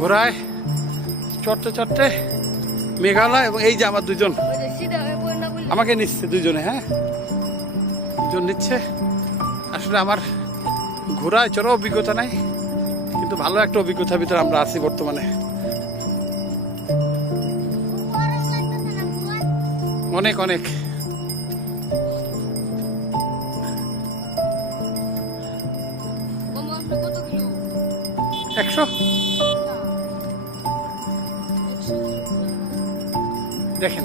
ঘোড়ায় চড়তে চড়তে মেঘালয়, এবং এই যে আমার দুজন আমাকে নিচ্ছে, দুজনে, হ্যাঁ দুজন নিচ্ছে। আসলে আমার ঘোড়ায় চড়ার অভিজ্ঞতা নাই, কিন্তু ভালো একটা অভিজ্ঞতার ভিতরে আমরা আছি বর্তমানে। অনেক অনেক একশো দেখেন।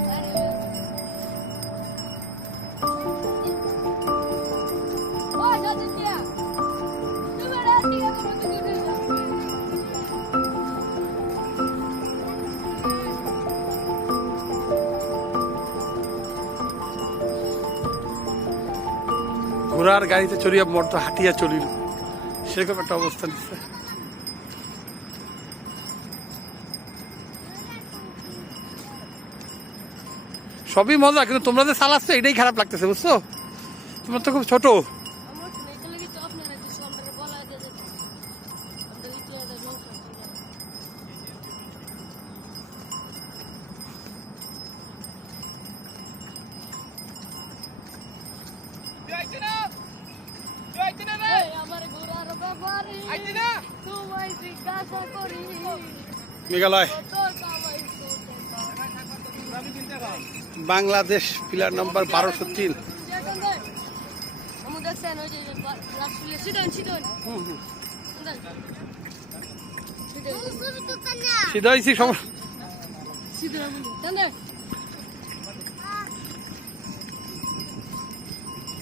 ঘোড়ার গাড়িতে চড়িয়া মর্ত হাঁটিয়া চলিল, সেরকম একটা অবস্থা নিচ্ছে। সবই মজা, কিন্তু তোমরা যে চালাচ্ছ এটাই খারাপ লাগতেছে, বুঝছো? তোমরা তো খুব ছোট। Meghalaya Bangladesh pillar number 1203। সিধা